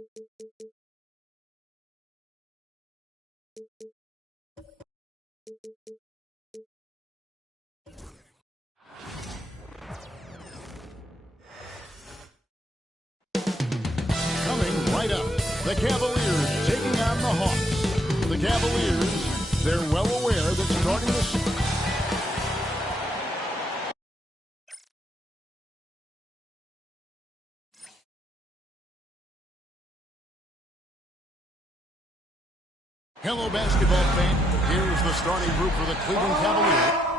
Coming right up, the Cavaliers taking on the Hawks. The Cavaliers, they're well aware that starting the season. Hello, basketball fan. Here's the starting group for the Cleveland Cavaliers.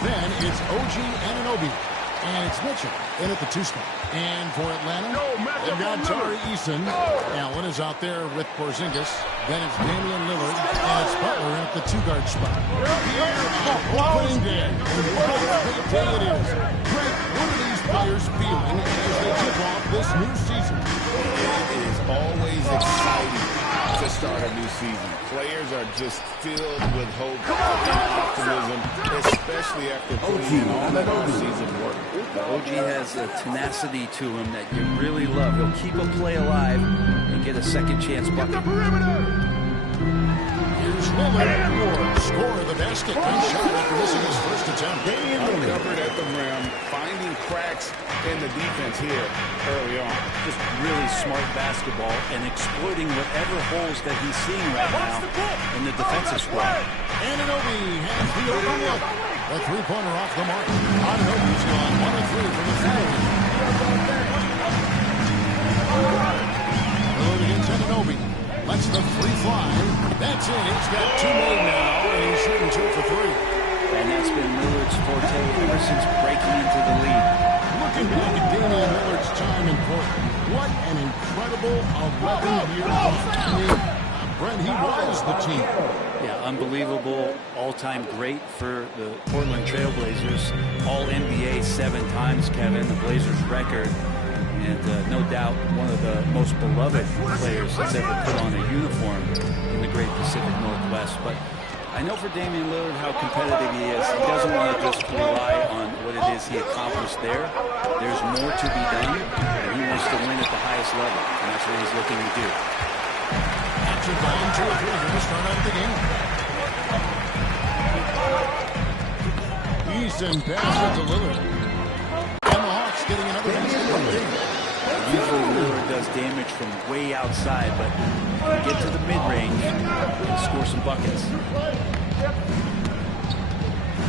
Then it's OG Anunoby. And it's Mitchell in at the 2 spot. And for Atlanta, they've got Tari Eason. Allen is out there with Porzingis. Then it's Damian Lillard. And it's Butler in at the 2-guard spot. Here on opening day. And what a great day it is. Greg, what are these players feeling as they tip off this new season? It is always exciting to start a new season. Players are just filled with hope and optimism, especially after putting in all that off-season work. OG has a tenacity to him that you really love. He'll keep a play alive and get a second chance bucket. Here's Lillard. Score of the basket. Good shot after missing his first attempt. Uncovered at the rim, finding cracks in the defense here early on. Just really smart basketball and exploiting whatever holes that he's seeing right now in the defensive squad. Anunoby has the open look. A three-pointer off the mark. Anunoby's gone 1 of 3 from the field. Lillard against Anunoby. Lets the 3 fly. That's it. He's got 2 made now, and he's shooting 2 for 3. And that's been Lillard's forte ever since breaking into the league. Looking back at Damian Lillard's time in Portland, what an incredible 11 years. I mean, Brent, he was the team. Yeah, unbelievable all-time great for the Portland Trailblazers. All-NBA 7 times, Kevin, the Blazers record. And no doubt one of the most beloved players that's ever put on a uniform in the great Pacific Northwest. But I know for Damian Lillard how competitive he is. He doesn't want to just rely on what it is he accomplished there. There's more to be done, and he wants to win at the highest level, and that's what he's looking to do. After down 2 or 3 here to start out the game. Eason passes to Lillard. And the Hawks getting another basket. Usually Lillard does damage from way outside, but get to the mid-range and score some buckets.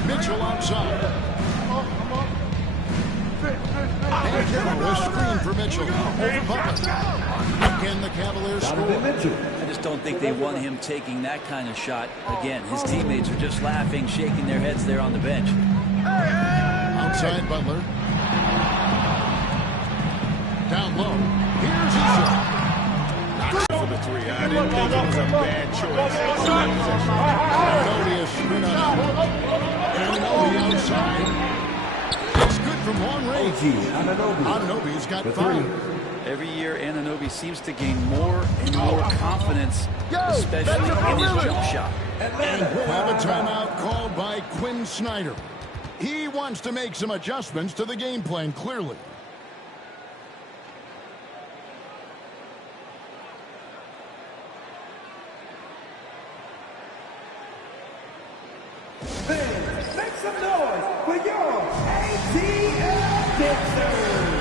Mitchell outside. And Carroll is screen for Mitchell. Over Butler. Again, the Cavaliers score. I just don't think they want him taking that kind of shot again. His teammates are just laughing, shaking their heads there on the bench. Outside Butler. Down low. Here's Eason. For the 3. I didn't think it was a bad choice. Anunoby is screen on out. Anunoby outside. It's good from long range. Anunoby's got 5. Every year, Anunoby seems to gain more and more confidence, especially in his jump shot. And we'll have a timeout called by Quinn Snyder. He wants to make some adjustments to the game plan, clearly. Make some noise for your ATL Sixers!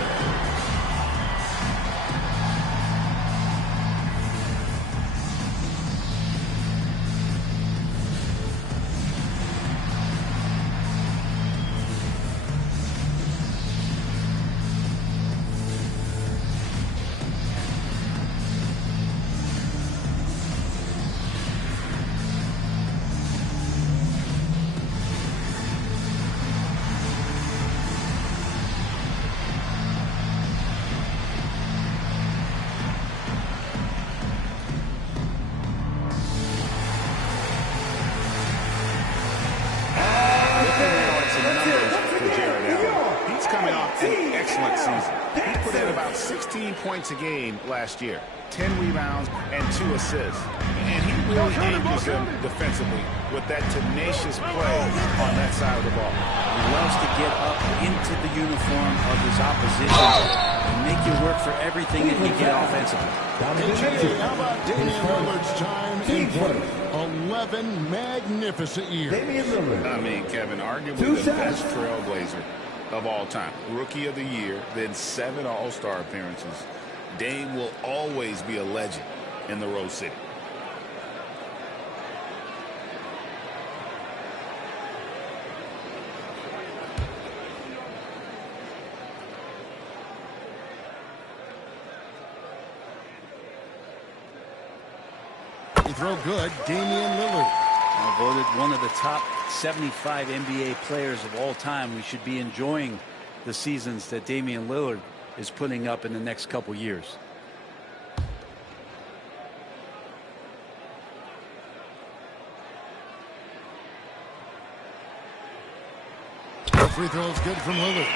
an excellent season. He put in about 16 points a game last year, 10 rebounds, and 2 assists. And he really anchors them defensively with that tenacious play on that side of the ball. He loves to get up into the uniform of his opposition and make you work for everything that you get offensively. How about Damian Lillard's time in play? 11 magnificent years. I mean, Kevin, arguably the best trailblazer of all time. Rookie of the year, then 7 All-Star appearances. Dame will always be a legend in the Rose City. Throw good, Damian Lillard. Voted one of the top 75 NBA players of all time. We should be enjoying the seasons that Damian Lillard is putting up in the next couple years. Free throw is good from Lillard.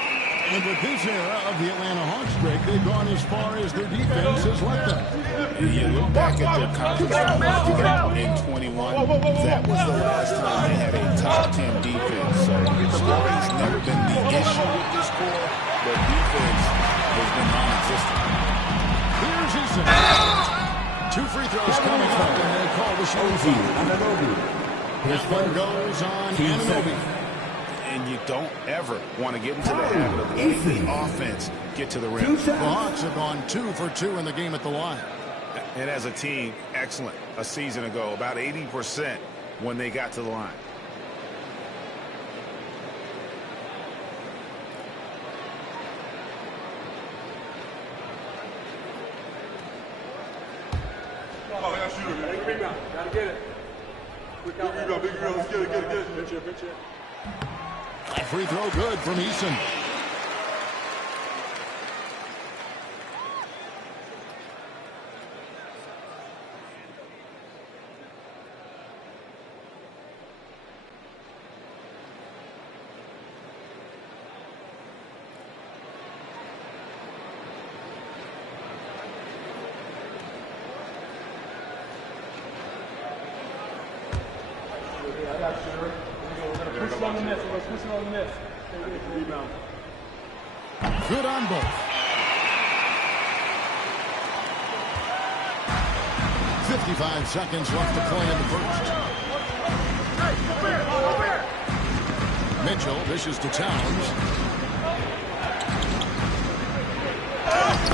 And with this era of the Atlanta Hawks break, they've gone as far as their defense has let them. You look back at their conference finals in 21, that was the last time they had a top 10 defense. So scoring's never been the issue with this core, but defense has been non-existent. Here's Eason. 2 free throws coming up, and they call the shooting foul. This one goes on Anunoby. And you don't ever want to get into the habit of letting the offense get to the rim. The Hawks have gone 2 for 2 in the game at the line. And as a team, excellent. A season ago, about 80% when they got to the line. Gotta get it. Big rebound, let's get it. Good shit. Free throw good from Eason. Good on both. 55 seconds left to play in the first. Mitchell dishes to Towns.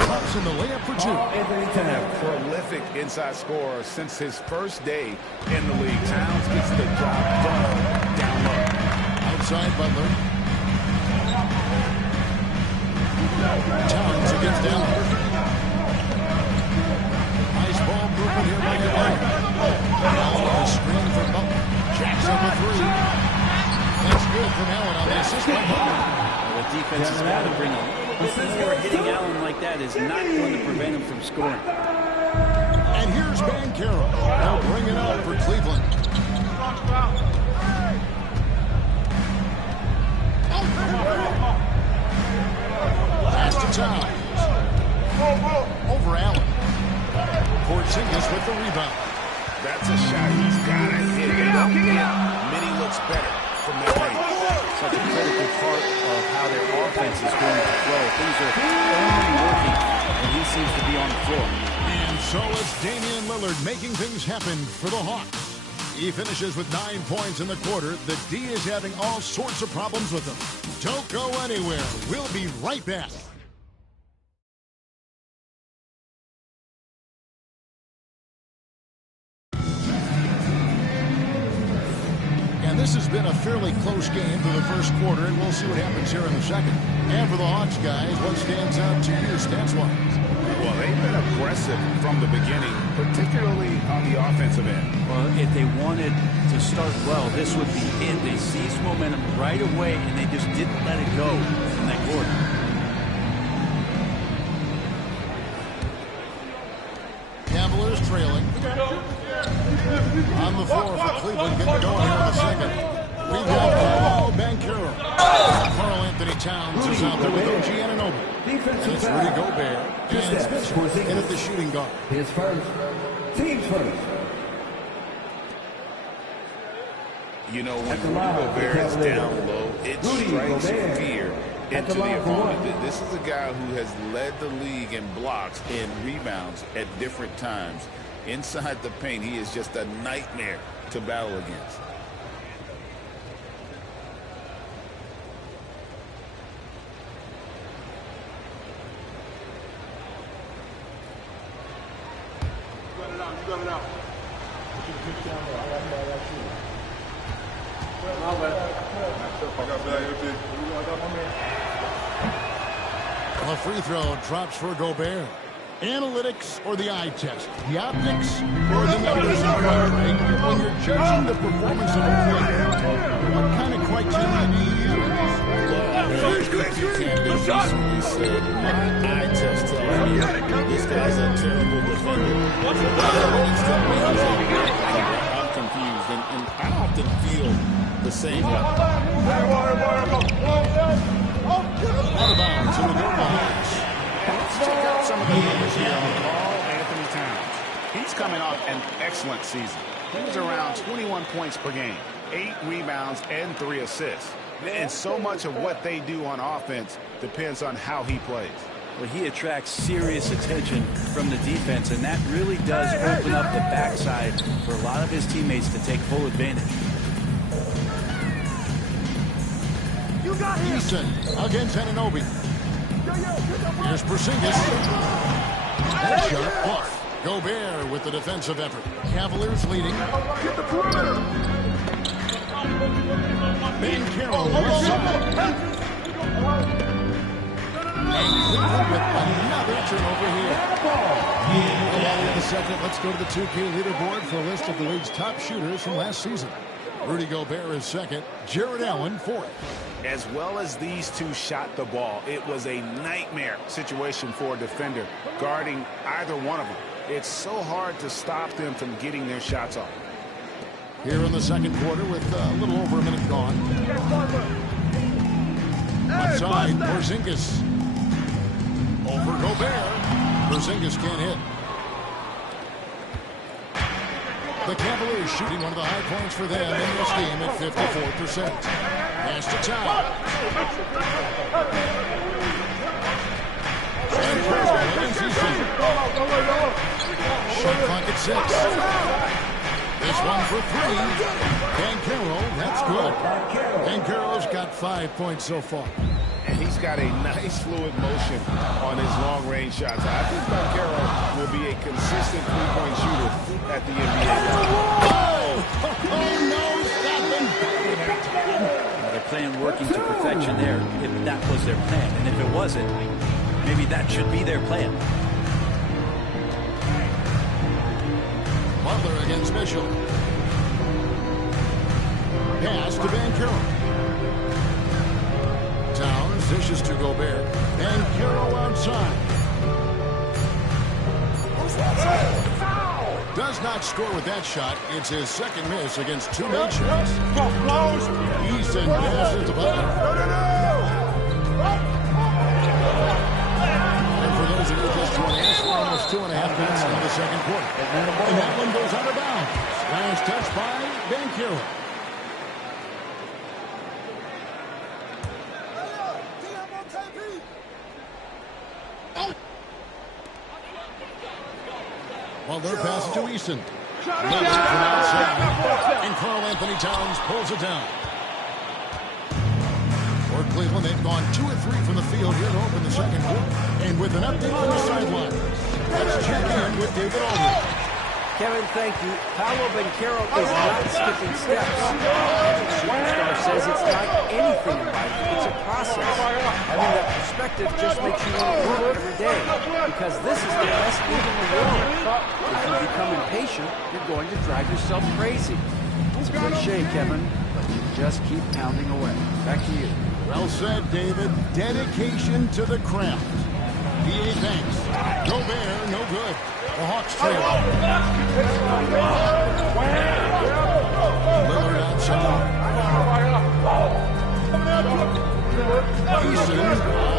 Pops in the layup for 2. Prolific inside scorer since his first day in the league. Towns gets the job done down low. Outside Butler. Towns against Allen. Nice ball movement here by Allen. Allen with a screen for Butler. Jacks up a 3. That's good from Allen on the assist by Butler. The defense has got to bring a little bit more. Hitting Allen like that is not going to prevent him from scoring. And here's Banchero. They'll bring it up for Cleveland. Pass to Towns. Over Allen. Porzingis with the rebound. That's a shot he's got to hit. They don't get many looks better from that range. Such a critical part of how their offense is going to flow. Things are only working, and he seems to be on the floor. And so is Damian Lillard making things happen for the Hawks. He finishes with 9 points in the quarter. The D is having all sorts of problems with him. Don't go anywhere. We'll be right back. And this has been a fairly close game for the first quarter, and we'll see what happens here in the second. And for the Hawks guys, what stands out to you stats-wise? Well, they've been aggressive from the beginning, particularly on the offensive end. Well, if they wanted to start well, this would be it. They seized momentum right away, and they just didn't let it go in that quarter. Cavaliers trailing. On the floor for Cleveland, getting going here in the second. We've got Banchero. Karl Anthony Towns is out there with OG Anunoby. Defensive It's foul. Rudy Gobert. And it's Mitchell in at the shooting guard. His first. Team's first. You know, when At the Rudy line, Gobert is Cavaliers. down low, it Rudy strikes Gobert. fear At into the the line for opponent. one. This is a guy who has led the league in blocks and rebounds at different times. Inside the paint, he is just a nightmare to battle against. You got it out. I got back, everything. A free throw drops for Gobert. Analytics or the eye test? The optics or the numbers in front of you? When you're judging the performance of a player, what kind of criteria do you use? Well, you can't do recently said, my eye test tells me this guy's a terrible defender. I'm confused, and I often feel the same way. Out of bounds in the goal line. Let's check out some of the numbers here on Karl Anthony Towns. He's coming off an excellent season. He was around 21 points per game, 8 rebounds, and 3 assists. And so much of what they do on offense depends on how he plays. Well, he attracts serious attention from the defense, and that really does open up the backside for a lot of his teammates to take full advantage. Easton against Anunoby. Here's Porzingis. That shot off. Gobert with the defensive effort. Cavaliers leading. Ben Carroll left side. And Cleveland with another turnover here. Along with the second, let's go to the 2K leaderboard for a list of the league's top shooters from last season. Rudy Gobert is second. Jared Allen fourth. As well as these two shot the ball, it was a nightmare situation for a defender guarding either one of them. It's so hard to stop them from getting their shots off. Here in the second quarter with a little over a minute gone. Outside, Porzingis. Over Gobert. Porzingis can't hit. The Cavaliers shooting one of the high points for them in this game at 54%. Pass to Towns. And Carroll against Easton. Shot clock at 6. This one for 3. And Carroll, that's good. And Carroll's got 5 points so far. And he's got a nice fluid motion on his long-range shots. I think Carroll will be a consistent three-point shooter at the NBA level. Oh, no, stop him. They're playing working to perfection there, if that was their plan. And if it wasn't, maybe that should be their plan. Butler against Mitchell. Pass to Van Carroll. Towns dishes to Gobert. And Carroll outside. Does not score with that shot. It's his second miss against two made shots. Easton passes to Butler. And for those of you just joining us, we're almost 2.5 minutes into the second quarter. And that one goes out of bounds. Last touch by Van Carroll. Butler passes to Easton. Lillard from outside. And Karl Anthony Towns pulls it down. For Cleveland, they've gone 2 or 3 from the field here to open the second quarter. And with an update from the sideline, let's check in with David Aldridge. Kevin, thank you. Paolo Banchero is not skipping steps. The superstar says it's not anything in life. It's a process. Having that perspective just makes you want to work every day because this is the best league in the world. If you become impatient, you're going to drive yourself crazy. It's a cliche, Kevin, but you just keep pounding away. Back to you. Well said, David. Dedication to the craft. PA thanks. Gobert, no good. The Hawks trail. Lillard outside. Eason,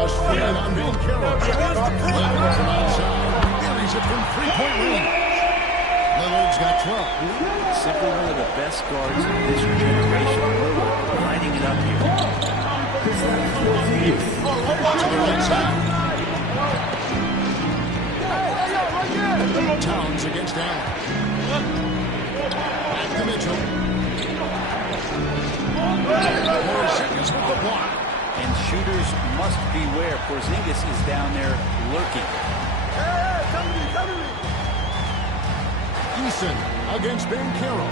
screen on Banchero. Lillard from outside. Buries it from three-point range. Lillard's got 12. Simply one of the best guards of this generation. Lillard lighting it up here. To the right side. Towns against Allen. Back to Mitchell. Porzingis with the block. And shooters must beware. Porzingis is down there lurking. Eason against Banchero.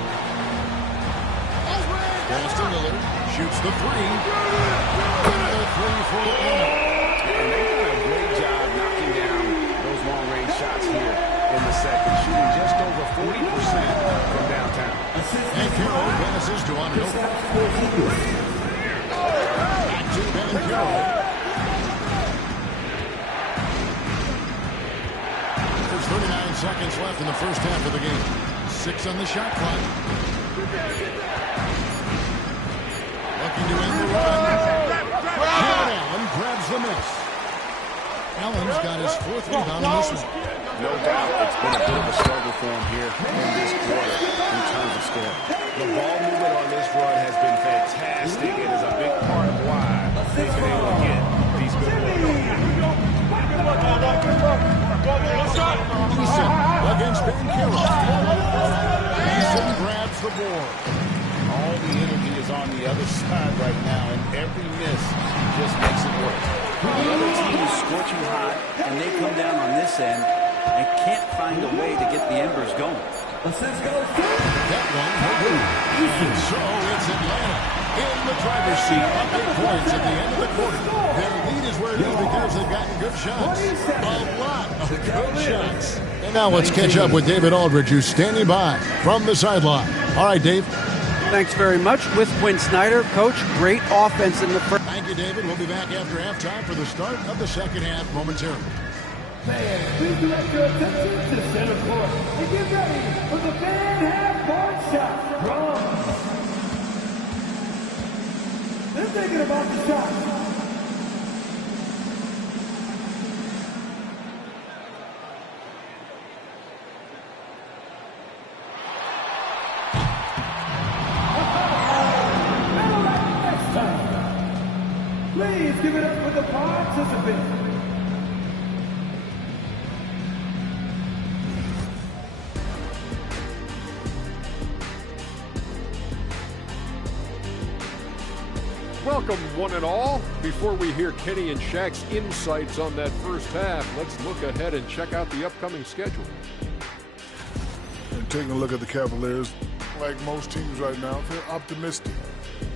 Pass to Lillard. Shoots the three. Another three for Atlanta. And they did a great job knocking down those long-range shots here in the second, shooting just over 40% from downtown. Banchero passes to Anunoby. Back to Banchero. There's 39 seconds left in the first half of the game. 6 on the shot clock. Looking to end the run. Jarrett Allen grabs the miss. Allen's got his 4th rebound in this one. No doubt it's been a bit of a struggle for him here in this quarter in terms of scoring. The ball movement on this run has been fantastic. It is a big part of why they've been able to get these good looks. Eason against Banchero. Eason grabs the board. All the energy is on the other side right now, and every miss just makes it worse. The other team is scorching hot, and they come down on this end and can't find a way to get the embers going. That one, no good. And so it's Atlanta in the driver's seat, up 8 points at the end of the quarter. Their lead is where it is because they've gotten good shots. A lot of good shots. And now let's catch up with David Aldridge, who's standing by from the sideline. All right, Dave. Thanks very much. With Quinn Snyder, Coach, great offense in the first. Thank you, David. We'll be back after halftime for the start of the second half momentarily. Fans, please direct your attention to center court and get ready for the fan half-court shot. Draw. They're thinking about the shot. Please give it up for the participants. Welcome, one and all. Before we hear Kenny and Shaq's insights on that first half, let's look ahead and check out the upcoming schedule. And taking a look at the Cavaliers, like most teams right now, they're optimistic.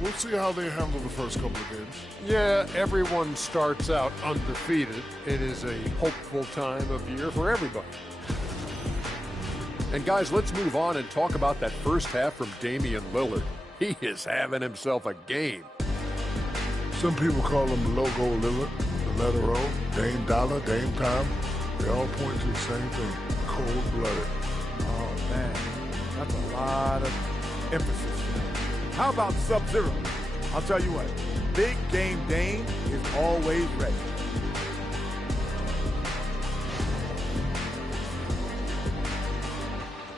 We'll see how they handle the first couple of games. Yeah, everyone starts out undefeated. It is a hopeful time of year for everybody. And guys, let's move on and talk about that first half from Damian Lillard. He is having himself a game. Some people call him Logo Lillard, the letter O, Dame Dollar, Dame Time. They all point to the same thing, cold-blooded. Oh, man, that's a lot of emphasis. How about Sub-Zero? I'll tell you what, Big Game Dame is always ready.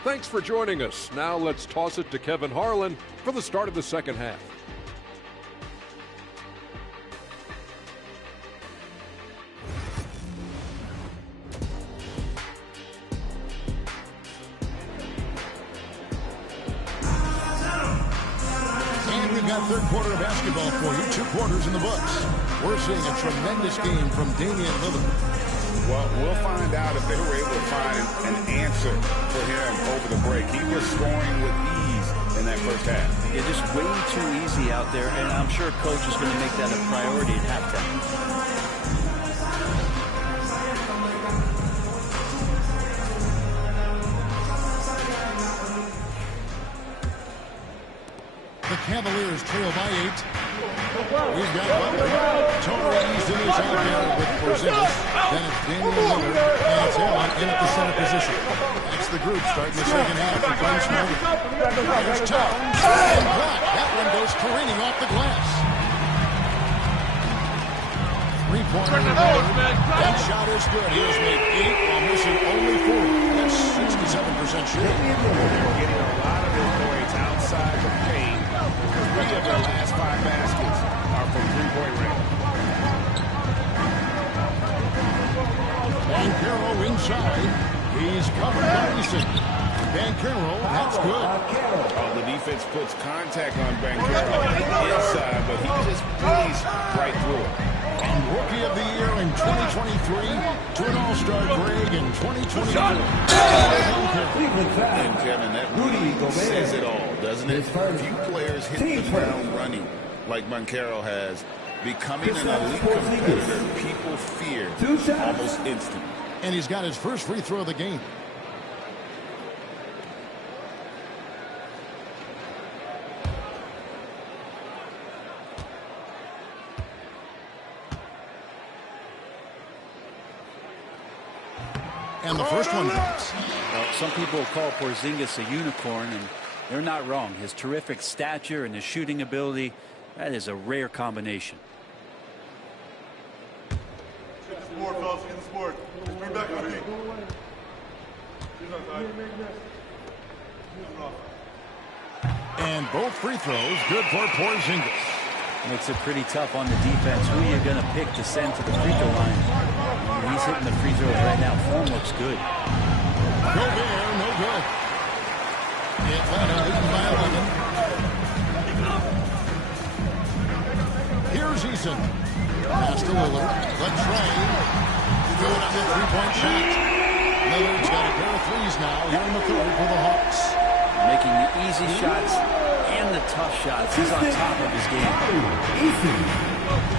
Thanks for joining us. Now let's toss it to Kevin Harlan for the start of the second half. Third quarter of basketball for you. 2 quarters in the books. We're seeing a tremendous game from Damian Lillard. Well, we'll find out if they were able to find an answer for him over the break. He was scoring with ease in that first half. Yeah, just way too easy out there, and I'm sure Coach is going to make that a priority at halftime. The Cavaliers trail by 8. We've got Butler. Tony Eason is out there with Porzingis. Then it's Damian Lillard, and it's Allen in at the center position. That's the group starting the second half for Quinn Snyder. There's Towns and block. That one goes careening off the glass. corner. That shot is good. He has made 8 while missing only 4. That's 67% shooting. They're getting a lot of their points outside the paint. 3 of their last 5 baskets are from three-point range. Banchero inside. He's covered by Eason. Banchero, that's good. Oh, the defense puts contact on Banchero inside, but he just plays right through it. And Rookie of the Year in 2023 to an All-Star Greg in 2024. And Kevin, that really says it all, doesn't it? Few players hit the ground running like Banchero has. Becoming an elite competitor, people fear almost instant. And he's got his first free throw of the game. And the first one drops. Well, some people call Porzingis a unicorn, and they're not wrong. His terrific stature and his shooting ability, that is a rare combination. Get the board, fellas. Get the board. Bring back my feet. And both free throws good for Porzingis. Makes it pretty tough on the defense. Who are you going to pick to send to the free throw line? He's hitting the free throws right now. Form looks good. Gobert, no good. Atlanta leading by 11. Here's Eason. Pass to Lillard. The train. Good on the three-point shot. Lillard's got a pair of threes now here in the third for the Hawks. Making the easy shots and the tough shots. He's on top of his game.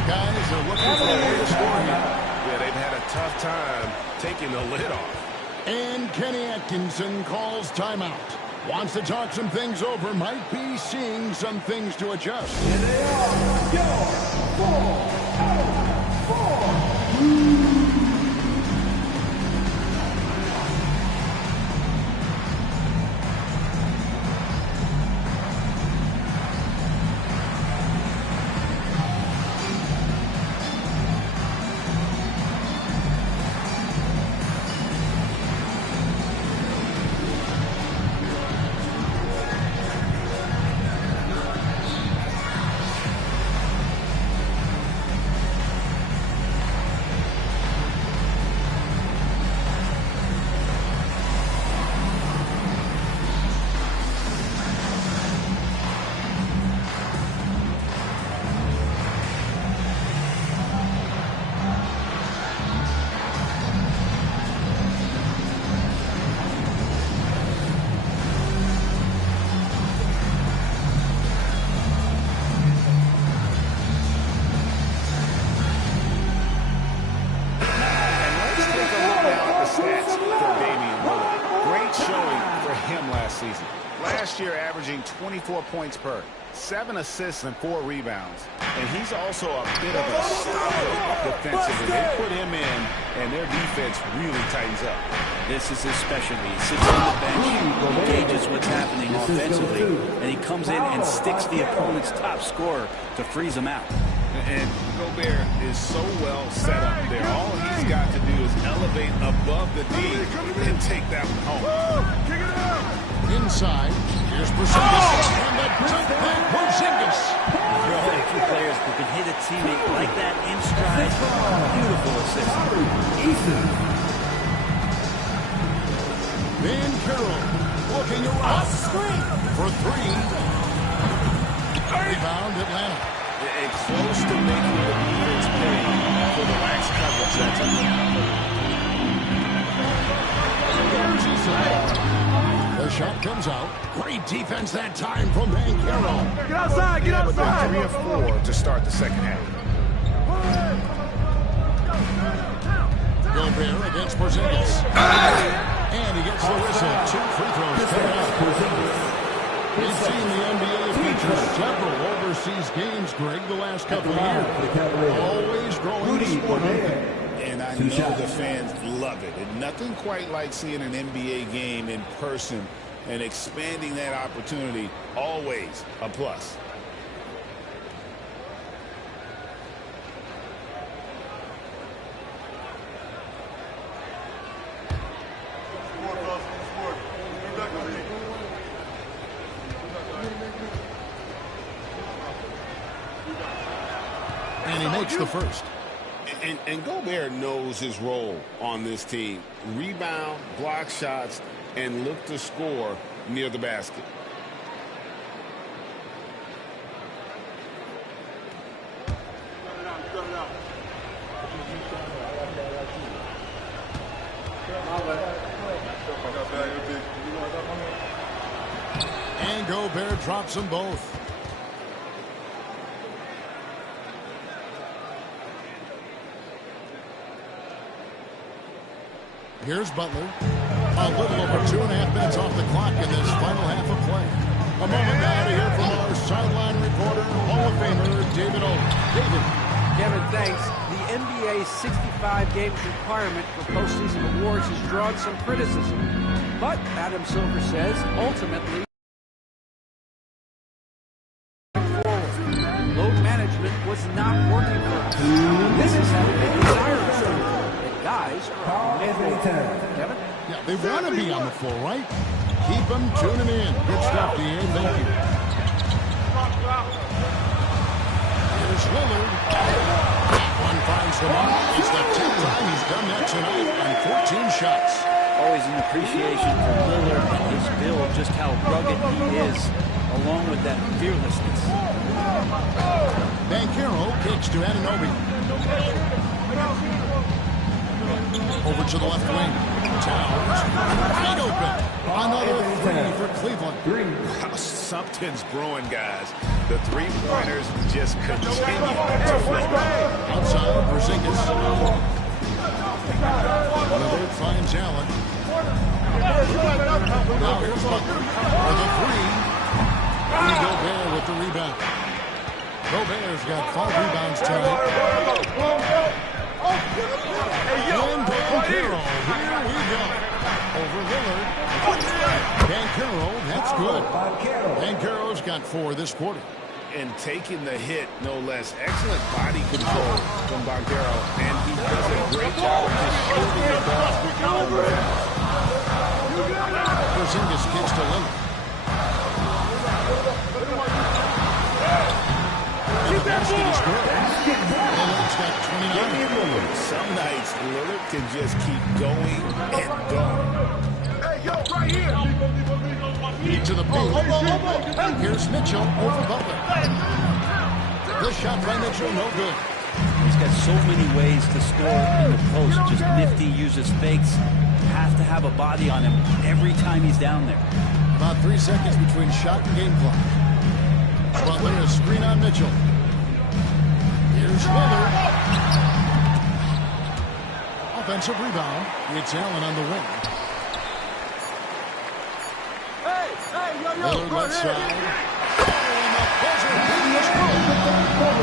Guys are looking for a way to score here. Yeah, they've had a tough time taking the lid off. And Kenny Atkinson calls timeout. Wants to talk some things over. Might be seeing some things to adjust. Here they are, your 4 out of 4. Last year averaging 24 points per, 7 assists and 4 rebounds. And he's also a bit of a stopper defensively. They put him in, and their defense really tightens up. This is his specialty. He sits on the bench, gauges what's happening offensively, and he comes in and sticks the opponent's top scorer to freeze him out. And Gobert is so well set up there. All he's got to do is elevate above the D and take that one home. Kick it out! Inside, here's Porzingis, and the dunk by Porzingis. There are only 2 players who can hit a teammate like that in stride. Beautiful assist. Banchero looking around for 3. Rebound Atlanta. And close to making the defense pay for the lax coverage that's The shot comes out. Great defense that time from Banchero. Get outside! Get outside! 3 of 4 to start the second half. Gobert against Porzingis. And he gets the whistle. 2 free throws coming up. We've seen the NBA feature several overseas games, Greg, the last couple of years. Always growing the sport. And I know the fans love it. And nothing quite like seeing an NBA game in person and expanding that opportunity, always a plus. And he makes the first. And Gobert knows his role on this team. Rebound, block shots, and look to score near the basket. And Gobert drops them both. Here's Butler. A little over 2.5 minutes off the clock in this final half of play. A moment now to hear from our sideline reporter, Hall of Famer David Olin. David. Kevin, thanks. The NBA's 65 games requirement for postseason awards has drawn some criticism. But, Adam Silver says, ultimately, load management was not working for us. This is how they desire us to. And guys are Kevin? Yeah, they want to be on the floor, right? Keep them tuning in. Good stuff, Dean. Thank you. Here's Lillard. That one finds the mark. It's the 10th time he's done that tonight on 14 shots. Always an appreciation for Lillard and his build, just how rugged he is, along with that fearlessness. Banchero kicks to Anunoby. Over to the left wing. Towns wide open. Another three for Cleveland. Something's brewing, guys. The three-pointers just continue to flow. Outside, Porzingis. Lillard finds Allen. Now here's Butler for the three. And Gobert with the rebound. Gobert's got 5 rebounds tonight. And Banchero, here we go. Over Lillard. Banchero, that's good. Banchero's got 4 this quarter. And taking the hit, no less. Excellent body control from Banchero. And he does a great job of just shielding the ball. Porzingis kicks to Lillard. And the basket is good. Lillard's got 29. Some nights, Lillard can just keep going and going. Hey, yo, right here. To the paint. Here's Mitchell over Butler. The shot by Mitchell, no good. He's got so many ways to score in the post. Just nifty, uses fakes. Have to have a body on him every time he's down there. About 3 seconds between shot and game clock. Butler a screen on Mitchell. Here's Lillard. Offensive rebound. It's Allen on the wing. Lillard left side. And the buzzer beats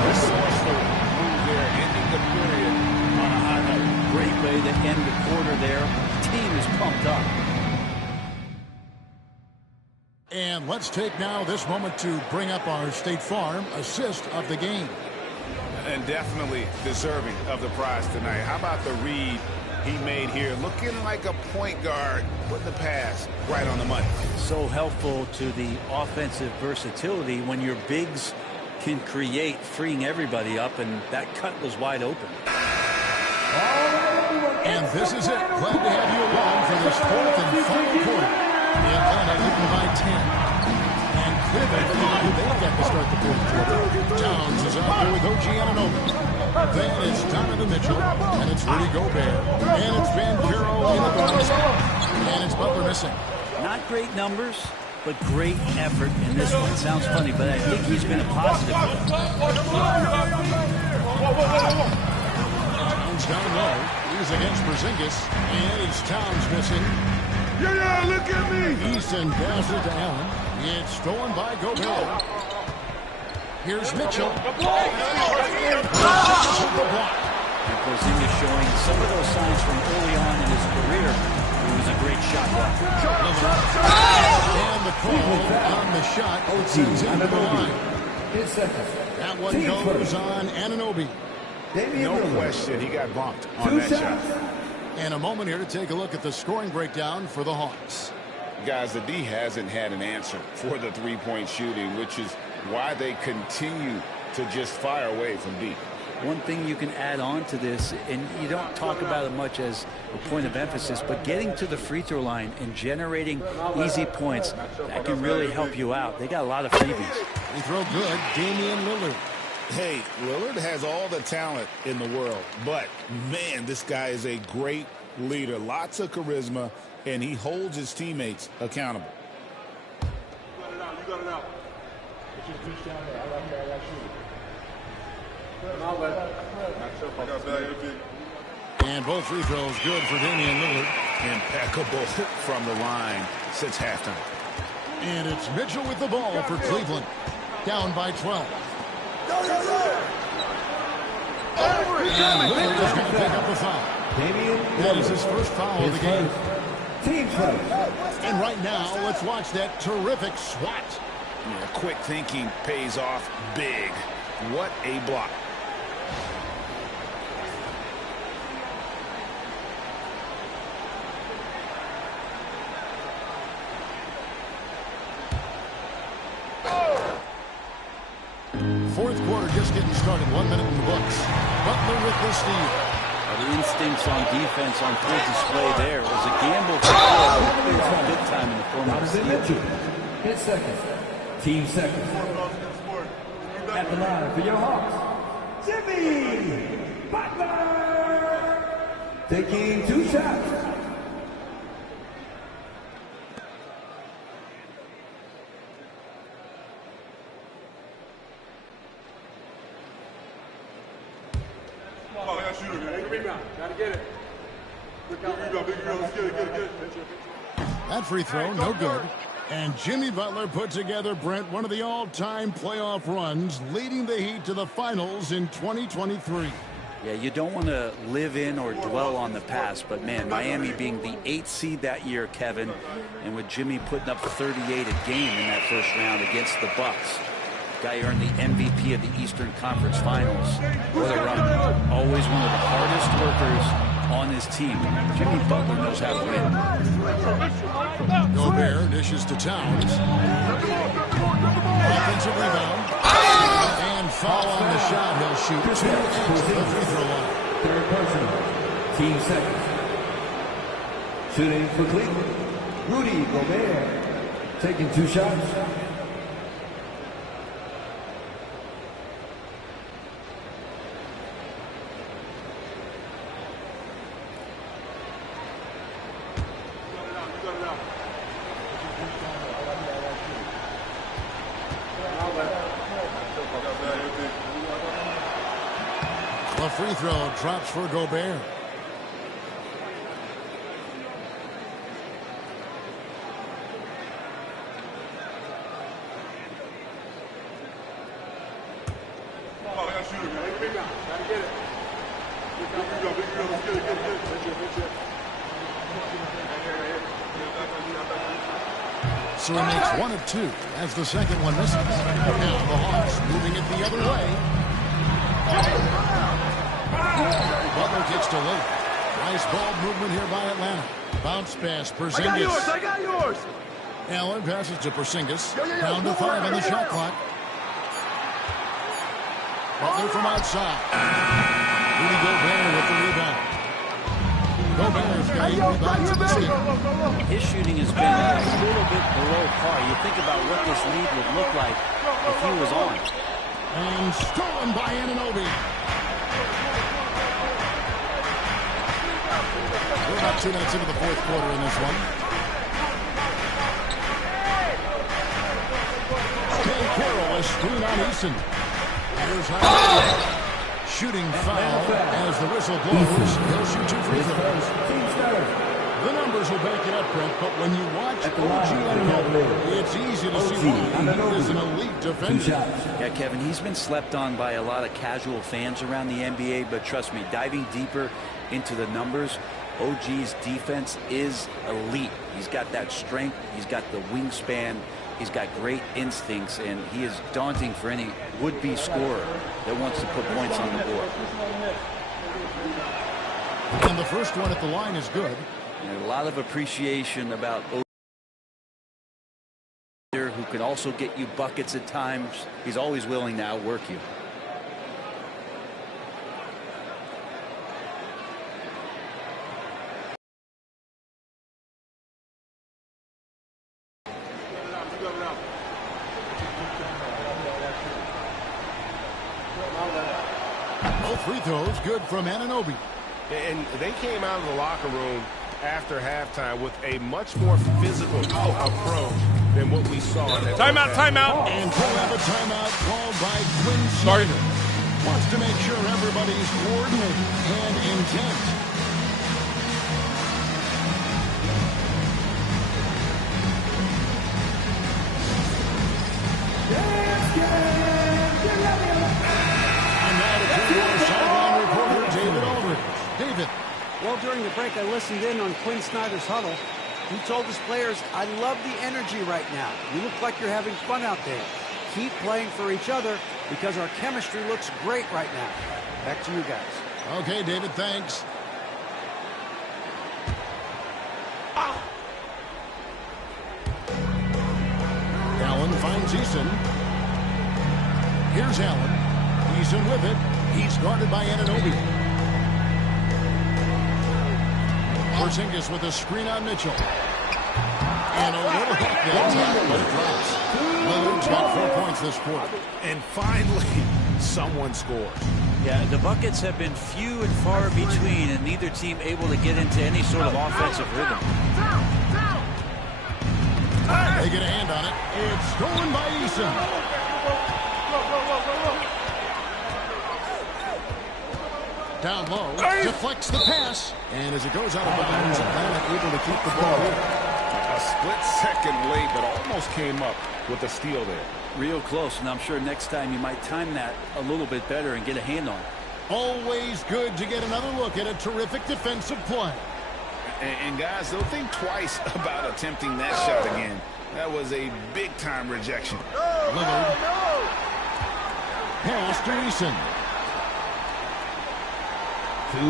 Resourceful move there, ending the period on a high note. Great way to end the quarter there. The team is pumped up. And let's take now this moment to bring up our State Farm assist of the game. And definitely deserving of the prize tonight. How about the read he made here? Looking like a point guard. Put the pass right on the money. So helpful to the offensive versatility when your bigs can create, freeing everybody up, and that cut was wide open. And this is it. Glad to have you along for this 4th and final quarter. Atlanta leading by 10. And Cleveland, they've got to start the 4th quarter. Towns is out there with OG Anunoby. Then it's Donovan Mitchell, and it's Rudy Gobert. And it's Banchero in the bonus. And it's Butler missing. Not great numbers, but great effort in this one. Sounds funny, but I think he's been a positive. Towns down low. He's against Porzingis. And it's Towns missing. Yeah, look at me. Easton passes it to Allen. It's stolen by Gobert. Here's Mitchell. And Porzingis showing some of those signs from early on in his career. He was a great shot blocker. And the call on the shot sends him to the line. That one goes on Anunoby. No question, he got bumped on that shot. And a moment here to take a look at the scoring breakdown for the Hawks. Guys, the D hasn't had an answer for the three-point shooting, which is why they continue to just fire away from deep. one thing you can add on to this, and you don't talk about it much as a point of emphasis, but getting to the free throw line and generating easy points, that can really help you out. They got a lot of freebies. Free throw good, Damian Lillard. Hey, Lillard has all the talent in the world, but, man, this guy is a great leader. Lots of charisma, and he holds his teammates accountable. You got it out. And both free throws good for Damian Lillard. Impeccable from the line since halftime. And it's Mitchell with the ball for Cleveland. Down by 12. And Lillard is going to pick up the foul. That is his first foul of the game. And right now, let's watch that terrific swat. Yeah, quick thinking pays off big. What a block. Fourth quarter just getting started. 1 minute in the books. Butler with the steal. The instincts on defense on full display there. It was a gamble for Phil, but paid off big time in the form of a steal. Hit second. Team second. At the line for your Hawks, Jimmy Butler. Taking 2 shots. Oh, I got shooter, man. Big rebound. Gotta get it. Big rebound. Let's get it. That free throw, no good. And Jimmy Butler put together, Brent, one of the all-time playoff runs, leading the Heat to the finals in 2023. Yeah, you don't want to live in or dwell on the past, but man, Miami being the 8th seed that year, Kevin, and with Jimmy putting up 38 a game in that first round against the Bucks. Guy earned the MVP of the Eastern Conference Finals. What a run. Always one of the hardest workers on his team. Jimmy Butler knows how to win. Gobert dishes to Towns. Offensive rebound. And foul on the shot. He'll shoot 2 at the free throw line. Third personal. Team second. Shooting for Cleveland, Rudy Gobert. Taking 2 shots. The free throw drops for Gobert. Oh, I got shooter, man. Big rebound. Gotta get it. Big rebound. Let's get it. So he makes 1 of 2 as the second one misses. Now the Hawks moving it the other way. Butler gets to Lillard. Nice ball movement here by Atlanta. Bounce pass, Porzingis. I got yours. Allen passes to Porzingis. Down to 5 on the shot clock. Butler from outside. Rudy Gobert with the rebound. Gobert's got 8 rebounds in this game. His shooting has been a little bit below par. You think about what this lead would look like if he was on. And stolen by Anunoby. We're about 2 minutes into the fourth quarter in this one. Jay Carroll, a screen on Eason. Here's how shooting foul as the whistle blows. He'll shoot 2 free throws. The numbers will back it up, Brent, but when you watch OG Anunoby, it's easy to see why he is an elite defender. Yeah, Kevin, he's been slept on by a lot of casual fans around the NBA, but trust me, diving deeper into the numbers, OG's defense is elite. He's got that strength, he's got the wingspan, he's got great instincts, and he is daunting for any would-be scorer that wants to put points on the board. And the first one at the line is good. And a lot of appreciation about OG, who can also get you buckets at times. He's always willing to outwork you. Both free throws good from Anunoby. And they came out of the locker room after halftime with a much more physical approach than what we saw. Timeout, timeout. And we'll have a timeout called by Quinn Snyder. Wants to make sure everybody's coordinated and intent. And now to turn to our sideline reporter, David Aldridge. David. Well, during the break, I listened in on Quinn Snyder's huddle. He told his players, I love the energy right now. You look like you're having fun out there. Keep playing for each other because our chemistry looks great right now. Back to you guys. Okay, David, thanks. Allen finds Eason. Here's Allen. Eason with it. He's guarded by Anunoby. Porzingis with a screen on Mitchell. And a little help there, but it drops. Lillard's got 4 points this quarter. And finally, someone scores. Yeah, the buckets have been few and far between, and neither team able to get into any sort of offensive rhythm. They get a hand on it. It's stolen by Eason. Down low, deflects the pass. And as it goes out of bounds, Atlanta able to keep the ball here. A split second late, but almost came up with a steal there. Real close, and I'm sure next time you might time that a little bit better and get a hand on it. Always good to get another look at a terrific defensive play. And guys, they'll think twice about attempting that shot again. That was a big-time rejection. Lillard. Pass to Eason. 2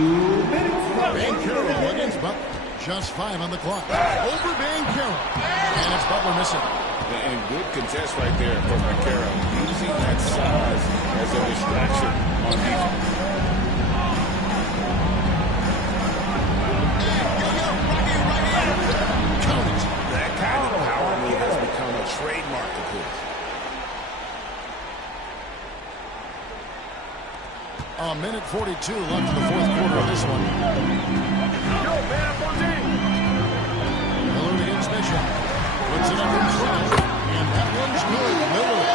minutes. Banchero against Butler. Just 5 on the clock. Over Banchero. And it's Butler missing. And good contest right there for Banchero, using that size as a distraction on defense. Count it. That kind of power move has become a trademark of his. A minute 42 left in the fourth quarter of this one. Lillard against Mitchell. Puts it up in front. And that one's good. Lillard.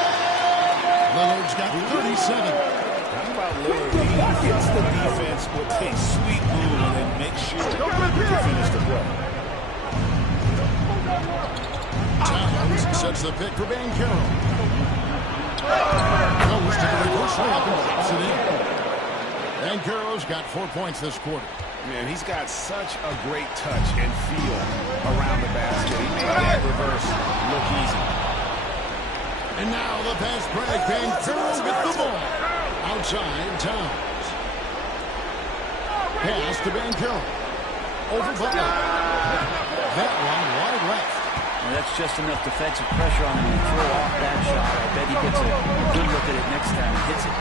Lillard's got 37. How about Lillard? He hits the defense with a sweet move and then makes sure to finish the play. Towns sets the pick for Banchero. Goes to the reverse layup and drops it in. Banchero's got 4 points this quarter. Man, he's got such a great touch and feel around the basket. He made that reverse look easy. And now the pass break. Banchero with the ball. Outside, Towns. Pass to Banchero. Over Butler. That one wide left. And that's just enough defensive pressure on him to throw off that shot. I bet he gets a good look at it next time and hits it.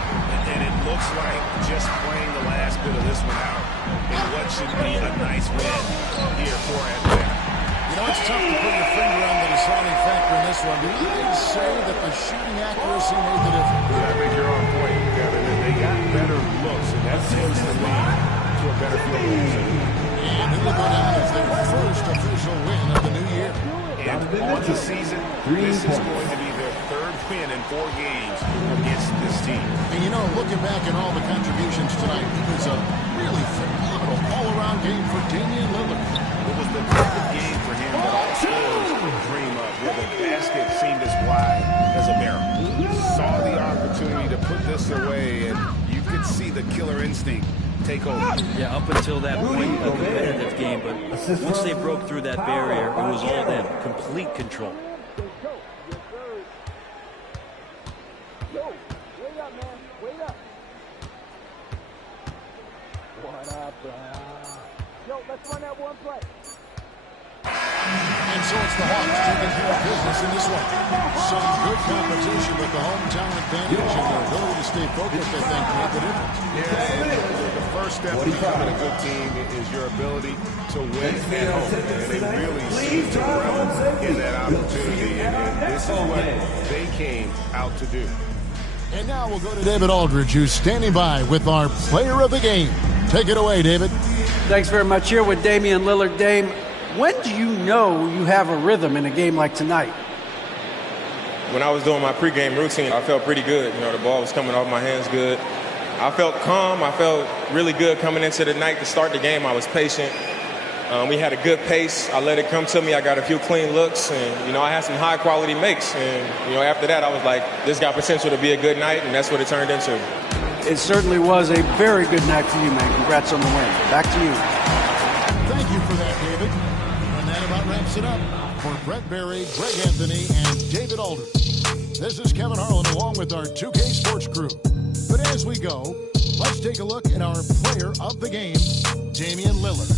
And it looks like just playing the last bit of this one out in what should be a nice win here for Atlanta. You know, it's tough to put your finger on the deciding factor in this one, but you can say that the shooting accuracy made the difference. Yeah, I think you're on point, Kevin. And they got better looks, and that tends to lead to a better field goal percentage. And it will go down as their first official win of the new year. And on the season, this is going to be their third win in 4 games against this team. And you know, looking back at all the contributions tonight, it was a really phenomenal all-around game for Damian Lillard. It was the type of game for him that all scorers dream of, where the basket seemed as wide as a barrel. Saw the opportunity to put this away, and you could see the killer instinct take over. Yeah, up until that point, a competitive game, but once they broke through that barrier, it was all them. Complete control. And so it's the Hawks taking care of business in this one. Some good competition, but the hometown advantage and their ability to stay focused, I think, made the difference. Yeah, the first step to becoming a good team is your ability to win at home. And they really seem to grow in that opportunity. And this is what they came out to do. And now we'll go to David Aldridge, who's standing by with our player of the game. Take it away, David. Thanks very much. Here with Damian Lillard. Dame, when do you know you have a rhythm in a game like tonight? When I was doing my pregame routine, I felt pretty good. You know, the ball was coming off my hands good. I felt calm. I felt really good coming into the night to start the game. I was patient. We had a good pace. I let it come to me. I got a few clean looks, and, you know, I had some high-quality makes. And, you know, after that, I was like, this got potential to be a good night, and that's what it turned into. It certainly was a very good night for you, man. Congrats on the win. Back to you. Thank you for that, David. And that about wraps it up for Brent Barry, Greg Anthony, and David Aldridge. This is Kevin Harlan along with our 2K Sports crew. But as we go, let's take a look at our player of the game, Damian Lillard.